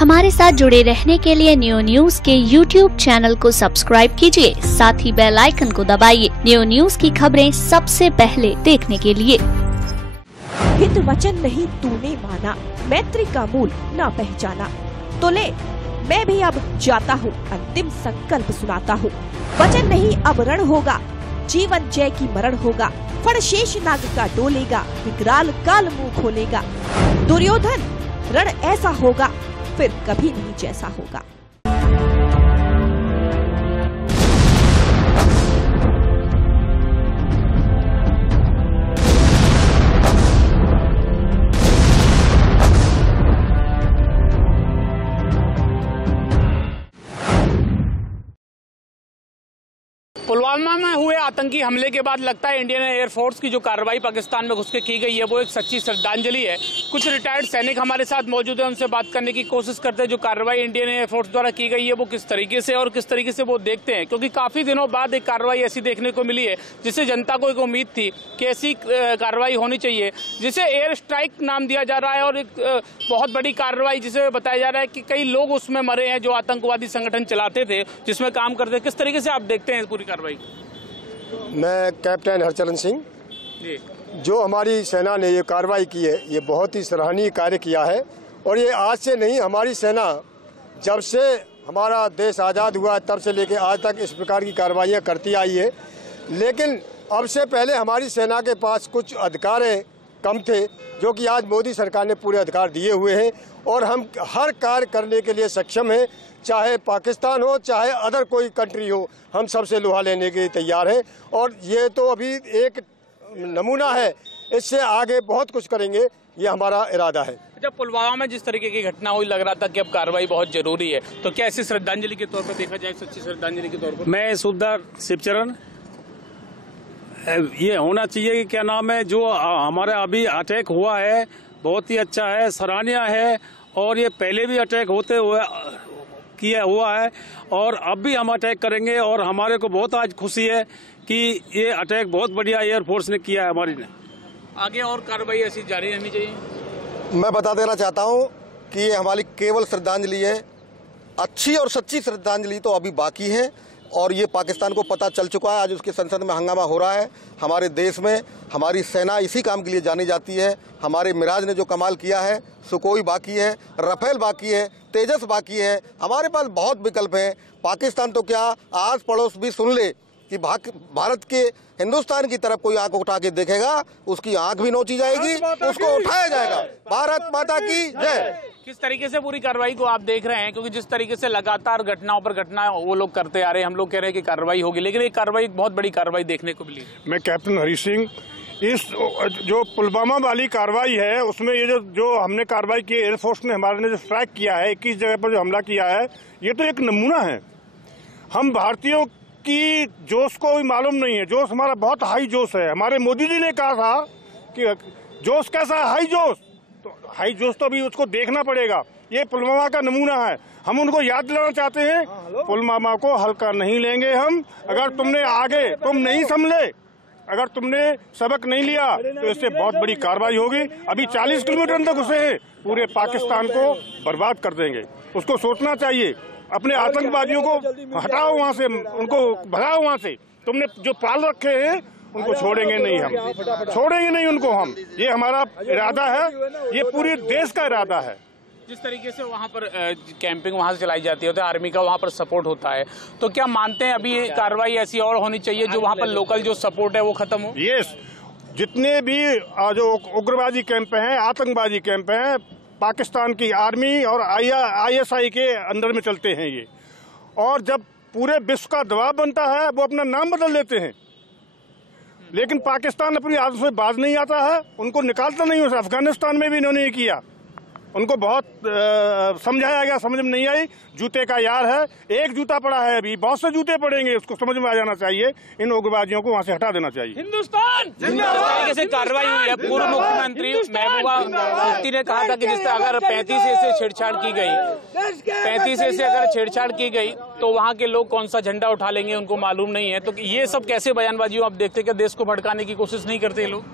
हमारे साथ जुड़े रहने के लिए न्यू न्यूज के YouTube चैनल को सब्सक्राइब कीजिए, साथ ही बेल आइकन को दबाइए न्यू न्यूज की खबरें सबसे पहले देखने के लिए। हित वचन नहीं तूने माना, मैत्री का मूल ना पहचाना, तो ले मैं भी अब जाता हूँ, अंतिम संकल्प सुनाता हूँ। वचन नहीं अब रण होगा, जीवन जय की मरण होगा, फण शेष नाग का डोलेगा, विकराल काल मुंह खोलेगा। दुर्योधन रण ऐसा होगा, फिर कभी नहीं जैसा होगा। पुलवामा में हुए आतंकी हमले के बाद लगता है इंडियन एयरफोर्स की जो कार्रवाई पाकिस्तान में घुस के की गई है वो एक सच्ची श्रद्धांजलि है। कुछ रिटायर्ड सैनिक हमारे साथ मौजूद हैं, उनसे बात करने की कोशिश करते हैं जो कार्रवाई इंडियन एयरफोर्स द्वारा की गई है वो किस तरीके से और किस तरीके से वो देखते हैं, क्योंकि काफी दिनों बाद एक कार्रवाई ऐसी देखने को मिली है जिससे जनता को एक उम्मीद थी कि ऐसी कार्रवाई होनी चाहिए, जिसे एयर स्ट्राइक नाम दिया जा रहा है और एक बहुत बड़ी कार्रवाई जिसे बताया जा रहा है कि कई लोग उसमें मरे हैं जो आतंकवादी संगठन चलाते थे, जिसमें काम करते थे। किस तरीके से आप देखते हैं पूरी कार्रवाई? मैं कैप्टन हरचरण सिंह, जो हमारी सेना ने ये कार्रवाई की है ये बहुत ही सराहनीय कार्य किया है। और ये आज से नहीं, हमारी सेना जब से हमारा देश आज़ाद हुआ तब से लेकर आज तक इस प्रकार की कार्रवाइयाँ करती आई है। लेकिन अब से पहले हमारी सेना के पास कुछ अधिकार कम थे, जो कि आज मोदी सरकार ने पूरे अधिकार दिए हुए हैं और हम हर कार्य करने के लिए सक्षम हैं, चाहे पाकिस्तान हो चाहे अदर कोई कंट्री हो, हम सबसे लोहा लेने के लिए तैयार हैं। और ये तो अभी एक नमूना है, इससे आगे बहुत कुछ करेंगे, ये हमारा इरादा है। जब पुलवामा में जिस तरीके की घटना हुई लग रहा था कि अब कार्रवाई बहुत जरूरी है, तो क्या ऐसी श्रद्धांजलि के तौर पर देखा जाए, सच्ची श्रद्धांजलि के तौर पर? मैं सुबेदार शिवचरण, ये होना चाहिए कि क्या नाम है, जो हमारा अभी अटैक हुआ है बहुत ही अच्छा है, सराहनीय है। और ये पहले भी अटैक होते हुए किया हुआ है और अब भी हम अटैक करेंगे। और हमारे को बहुत आज खुशी है कि ये अटैक बहुत बढ़िया एयरफोर्स ने किया है हमारी ने। आगे और कार्रवाई ऐसी जारी रहनी चाहिए। मैं बता देना चाहता हूँ कि ये हमारी केवल श्रद्धांजलि है, अच्छी और सच्ची श्रद्धांजलि तो अभी बाकी है। और ये पाकिस्तान को पता चल चुका है, आज उसके संसद में हंगामा हो रहा है। हमारे देश में हमारी सेना इसी काम के लिए जानी जाती है। हमारे मिराज ने जो कमाल किया है, सुकोई बाकी है, राफेल बाकी है, तेजस बाकी है, हमारे पास बहुत विकल्प हैं। पाकिस्तान तो क्या, आस पड़ोस भी सुन ले कि भारत के हिंदुस्तान की तरफ कोई आंख उठा के देखेगा, उसकी आंख भी नोची जाएगी, उसको उठाया जाएगा। भारत माता की जय। किस तरीके से पूरी कार्रवाई को आप देख रहे हैं, क्योंकि जिस तरीके से लगातार घटनाओं पर घटना वो लोग करते आ रहे हैं, हम लोग कह रहे हैं कि कार्रवाई होगी, लेकिन एक कार्रवाई बहुत बड़ी कार्रवाई देखने को मिली। मैं कैप्टन हरी सिंह, इस जो पुलवामा वाली कार्रवाई है उसमें ये जो हमने कार्रवाई की, एयरफोर्स ने हमारे ने जो स्ट्राइक किया है 21 जगह पर जो हमला किया है, ये तो एक नमूना है। हम भारतीयों की जोश को भी मालूम नहीं है, जोश हमारा बहुत हाई जोश है। हमारे मोदी जी ने कहा था कि जोश कैसा है, हाई जोश, तो हाई जोश तो अभी उसको देखना पड़ेगा। ये पुलवामा का नमूना है, हम उनको याद दिलाना चाहते हैं, पुलवामा को हल्का नहीं लेंगे हम। अगर तुमने आगे तुम नहीं संभले, अगर तुमने सबक नहीं लिया तो इससे बहुत बड़ी कार्रवाई होगी। अभी 40 किलोमीटर अंदर घुसे हैं, पूरे पाकिस्तान को बर्बाद कर देंगे। उसको सोचना चाहिए, अपने आतंकवादियों को हटाओ वहाँ से, उनको भगाओ वहाँ से। तुमने जो पाल रखे हैं उनको छोड़ेंगे नहीं, हम छोड़ेंगे नहीं उनको हम। ये हमारा इरादा है, ये पूरे देश का इरादा है। जिस तरीके से वहाँ पर कैंपिंग वहाँ से चलाई जाती है, तो आर्मी का वहाँ पर सपोर्ट होता है, तो क्या मानते हैं अभी कार्रवाई ऐसी और होनी चाहिए जो वहाँ पर लोकल जो सपोर्ट है वो खत्म हो? यस, जितने भी जो उग्रवादी कैंप हैं, आतंकवादी कैंप हैं, पाकिस्तान की आर्मी और ISI के अंदर में चलते हैं ये। और जब पूरे विश्व का दबाव बनता है वो अपना नाम बदल लेते हैं, लेकिन पाकिस्तान अपनी आदत से बाज नहीं आता है, उनको निकालता नहीं हो। अफगानिस्तान में भी इन्होंने ये किया, उनको बहुत समझाया गया, समझ में नहीं आई। जूते का यार है, एक जूता पड़ा है, अभी बहुत से जूते पड़ेंगे, उसको समझ में आ जाना चाहिए। इन उग्रवादियों को वहाँ से हटा देना चाहिए। हिंदुस्तान तरीके से कार्रवाई हुई है। पूर्व मुख्यमंत्री महबूबा मुफ्ती ने कहा था कि जिस अगर 35 से छेड़छाड़ की गई, 35 से अगर छेड़छाड़ की गई तो वहाँ के लोग कौन सा झंडा उठा लेंगे उनको मालूम नहीं है। तो ये सब कैसे बयानबाजी आप देखते कि देश को भड़काने की कोशिश नहीं करते लोग?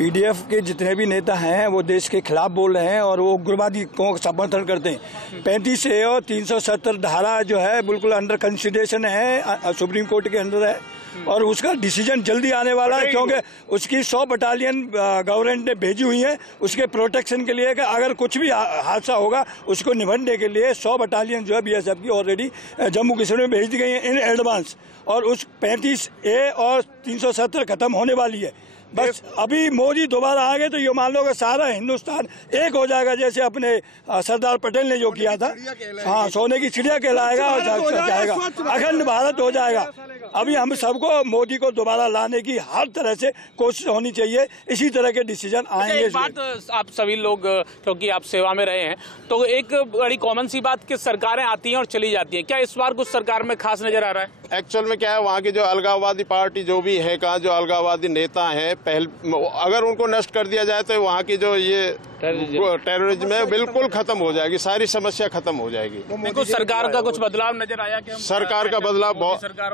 पीडीएफ के जितने भी नेता हैं वो देश के खिलाफ बोल रहे हैं और वो उग्रवादी को समर्थन करते हैं। 35A और 370 धारा जो है बिल्कुल अंडर कंसिडरेशन है, सुप्रीम कोर्ट के अंदर है और उसका डिसीजन जल्दी आने वाला है, क्योंकि उसकी 100 बटालियन गवर्नमेंट ने भेजी हुई है उसके प्रोटेक्शन के लिए कि अगर कुछ भी हादसा होगा उसको निपटने के लिए 100 बटालियन जो है बीएसएफ की ऑलरेडी जम्मू कश्मीर में भेज दी गई है इन एडवांस। और उस 35A और 370 खत्म होने वाली है। बस अभी मोदी दोबारा आ गए तो ये मान लो कि सारा हिंदुस्तान एक हो जाएगा, जैसे अपने सरदार पटेल ने जो किया था। हाँ, सोने की चिड़िया कहलाएगा और जाएगा, अखंड भारत हो जाएगा। अभी हम सबको मोदी को दोबारा लाने की हर तरह से कोशिश होनी चाहिए, इसी तरह के डिसीजन आएंगे। एक बात आप सभी लोग, क्योंकि आप सेवा में रहे हैं, तो एक बड़ी कॉमन सी बात कि सरकारें आती हैं और चली जाती हैं, क्या इस बार कुछ सरकार में खास नजर आ रहा है? एक्चुअल में क्या है, वहाँ की जो अलगाववादी पार्टी जो भी है, कहाँ जो अलगाववादी नेता हैं, अगर उनको नष्ट कर दिया जाए तो वहाँ की जो ये टेररिज्म है बिल्कुल खत्म हो जाएगी, सारी समस्या खत्म हो जाएगी। कुछ सरकार का कुछ बदलाव नजर आया क्या? सरकार का बदलाव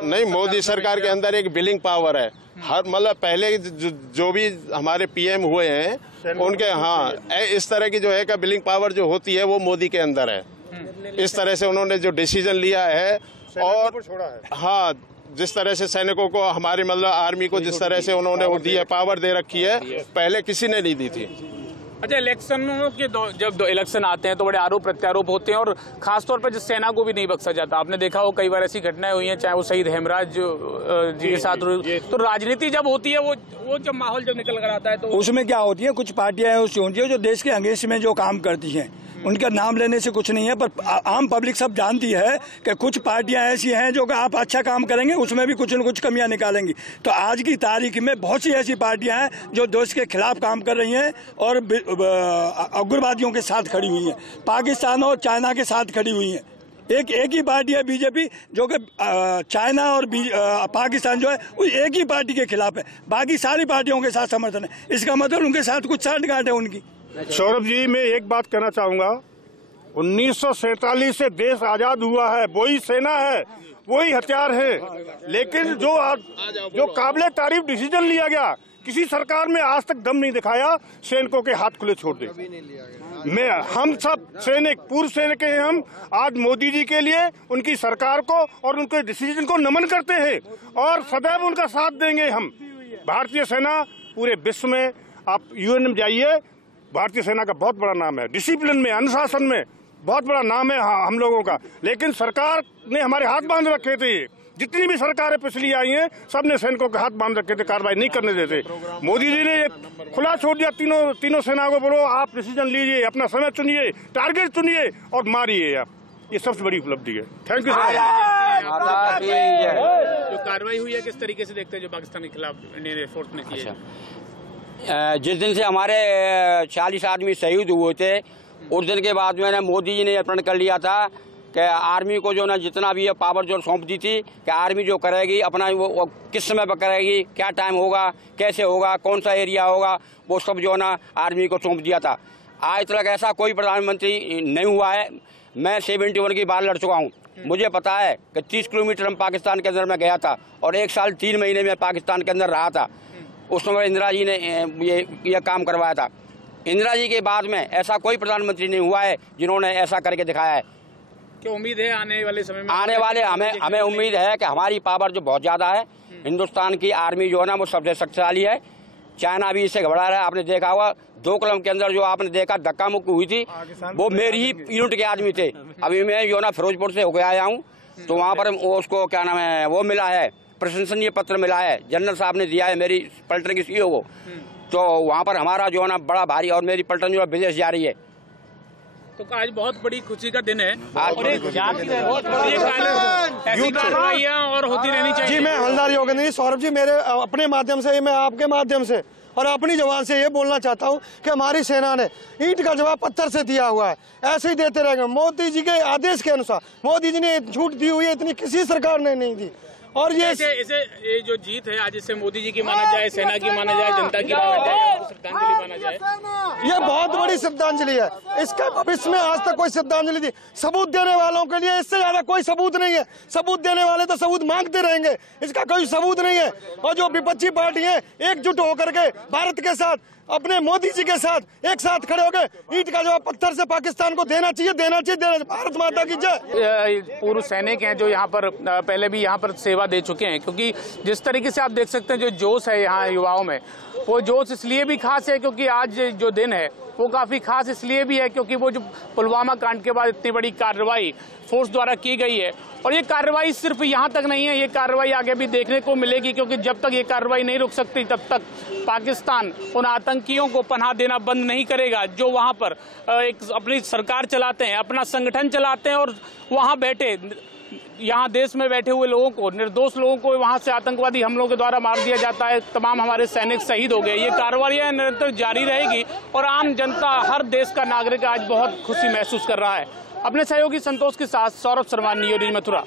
नहीं, मोदी सरकार के अंदर एक बिलिंग पावर है। हर मतलब पहले जो भी हमारे पीएम हुए हैं उनके, हाँ, इस तरह की जो है का बिलिंग पावर जो होती है वो मोदी के अंदर है। इस तरह से उन्होंने जो डिसीजन लिया है और हाँ, जिस तरह से सैनिकों को, हमारी मतलब आर्मी को जिस तरह से उन्होंने वो दिया, पावर दे रखी है, पहले किसी ने नहीं दी थी। अच्छा, इलेक्शनों के जब इलेक्शन आते हैं तो बड़े आरोप प्रत्यारोप होते हैं और खासतौर पर जिस सेना को भी नहीं बख्शा जाता। आपने देखा हो कई बार ऐसी घटनाएं हुई हैं, चाहे वो शहीद हेमराज जी के साथ। तो राजनीति जब होती है, वो जब माहौल जब निकल कर आता है तो उसमें क्या होती है, कुछ पार्टियां ऐसी होती है जो देश के अगेंस्ट में जो काम करती हैं, उनका नाम लेने से कुछ नहीं है, पर आम पब्लिक सब जानती है कि कुछ पार्टियां ऐसी हैं जो कि आप अच्छा काम करेंगे उसमें भी कुछ न कुछ कमियां निकालेंगी। तो आज की तारीख में बहुत सी ऐसी पार्टियां हैं जो देश के खिलाफ काम कर रही हैं और उग्रवादियों के साथ खड़ी हुई हैं, पाकिस्तान और चाइना के साथ खड़ी हुई हैं। एक ही पार्टी है बीजेपी जो कि चाइना और पाकिस्तान जो है वो एक ही पार्टी के खिलाफ है, बाकी सारी पार्टियों के साथ समर्थन है। इसका मतलब उनके साथ कुछ साठगांठ है उनकी। सौरभ जी, मैं एक बात कहना चाहूंगा, 1947 से देश आजाद हुआ है, वही सेना है, वही हथियार है, लेकिन जो काबिले तारीफ डिसीजन लिया गया, किसी सरकार में आज तक दम नहीं दिखाया सैनिकों के हाथ खुले छोड़ दे। हम सब सैनिक, पूर्व सैनिक हैं हम, आज मोदी जी के लिए, उनकी सरकार को और उनके डिसीजन को नमन करते हैं और सदैव उनका साथ देंगे हम। भारतीय सेना पूरे विश्व में, आप यूएन में जाइए, भारतीय सेना का बहुत बड़ा नाम है, डिसिप्लिन में, अनुशासन में बहुत बड़ा नाम है हम लोगों का। लेकिन सरकार ने हमारे हाथ बांध रखे थे, जितनी भी सरकारें पिछली आई हैं सबने सैनिकों के हाथ बांध रखे थे, कार्रवाई नहीं करने देते। मोदी जी ने खुला छोड़ दिया, तीनों सेना को बोलो आप डिसीजन लीजिए, अपना समय चुनिए, टारगेट चुनिए और मारिए आप। ये सबसे बड़ी उपलब्धि है। Thank you sir. जो कार्रवाई हुई है किस तरीके से देखते हैं जो पाकिस्तान के खिलाफ इंडियन एयरफोर्स ने की है? जिस दिन से हमारे 40 आदमी शहीद हुए थे, उस दिन के बाद मैंने मोदी जी ने प्रण कर लिया था कि आर्मी को जो ना जितना भी पावर जो सौंप दी थी कि आर्मी जो करेगी अपना वो किस समय पर करेगी, क्या टाइम होगा, कैसे होगा, कौन सा एरिया होगा, वो सब जो ना आर्मी को सौंप दिया था। आज तक ऐसा कोई प्रधानमंत्री नहीं हुआ है। मैं 71 की बार लड़ चुका हूँ, मुझे पता है कि 30 किलोमीटर हम पाकिस्तान के अंदर में गया था और 1 साल 3 महीने में पाकिस्तान के अंदर रहा था। उस समय इंदिरा जी ने ये काम करवाया था। इंदिरा जी के बाद में ऐसा कोई प्रधानमंत्री नहीं हुआ है जिन्होंने ऐसा करके दिखाया है। क्या उम्मीद है आने वाले समय में? आने वाले हमें उम्मीद है कि हमारी पावर जो बहुत ज्यादा है, हिंदुस्तान की आर्मी जो है ना वो सबसे शक्तिशाली है। चाइना भी इससे घबरा रहा है। आपने देखा होगा 2 कलम के अंदर जो आपने देखा धक्का मुक्की हुई थी, वो मेरी ही यूनिट के आदमी थे। अभी मैं जो ना फिरोजपुर से होकर आया हूँ, तो वहाँ पर उसको क्या नाम है वो मिला है, प्रशंसनीय पत्र मिला है, जनरल साहब ने दिया है मेरी पलटन की सीईओ को। तो वहाँ पर हमारा जो है ना बड़ा भारी, और मेरी पलटन जो है विदेश जा रही है। तो आज बहुत बड़ी खुशी का दिन है और ऐसी कार्रवाइयां और होती रहनी चाहिए। जी, मैं हलदार योगेंद्र, सौरभ जी, मेरे अपने माध्यम से, मैं आपके माध्यम से और अपनी जवान से ये बोलना चाहता हूँ कि हमारी सेना ने ईंट का जवाब पत्थर से दिया हुआ है, ऐसे ही देते रहेंगे। मोदी जी के आदेश के अनुसार मोदी जी ने छूट दी हुई है, इतनी किसी सरकार ने नहीं दी। और ये जो जीत है आज, इसे मोदी जी की माना जाए, सेना की माना जाए, जनता की माना जाए, श्रद्धांजलि माना जाए, ये बहुत बड़ी श्रद्धांजलि है। इसके भविष्य में आज तक कोई श्रद्धांजलि दी, सबूत देने वालों के लिए इससे ज्यादा कोई सबूत नहीं है। सबूत देने वाले तो सबूत मांगते रहेंगे, इसका कोई सबूत नहीं है। और जो विपक्षी पार्टी है एकजुट होकर के भारत के साथ, अपने मोदी जी के साथ एक साथ खड़े हो गए, ईंट का जवाब पत्थर से पाकिस्तान को देना चाहिए, देना चाहिए। भारत माता की जय। पूर्व सैनिक हैं जो यहाँ पर पहले भी यहाँ पर सेवा दे चुके हैं, क्योंकि जिस तरीके से आप देख सकते हैं जो जोश है यहाँ युवाओं में, वो जोश इसलिए भी खास है क्योंकि आज जो दिन है वो काफी खास इसलिए भी है क्योंकि वो जो पुलवामा कांड के बाद इतनी बड़ी कार्रवाई फोर्स द्वारा की गई है, और ये कार्रवाई सिर्फ यहाँ तक नहीं है, ये कार्रवाई आगे भी देखने को मिलेगी, क्योंकि जब तक ये कार्रवाई नहीं रुक सकती तब तक पाकिस्तान उन आतंकियों को पनाह देना बंद नहीं करेगा जो वहाँ पर एक अपनी सरकार चलाते हैं, अपना संगठन चलाते हैं, और वहाँ बैठे, यहाँ देश में बैठे हुए लोगों को, निर्दोष लोगों को वहाँ से आतंकवादी हमलों के द्वारा मार दिया जाता है। तमाम हमारे सैनिक शहीद हो गए। ये कार्रवाइयाँ निरंतर जारी रहेगी और आम जनता, हर देश का नागरिक आज बहुत खुशी महसूस कर रहा है। अपने सहयोगी संतोष के साथ सौरभ शर्मा, न्यूज़ मथुरा।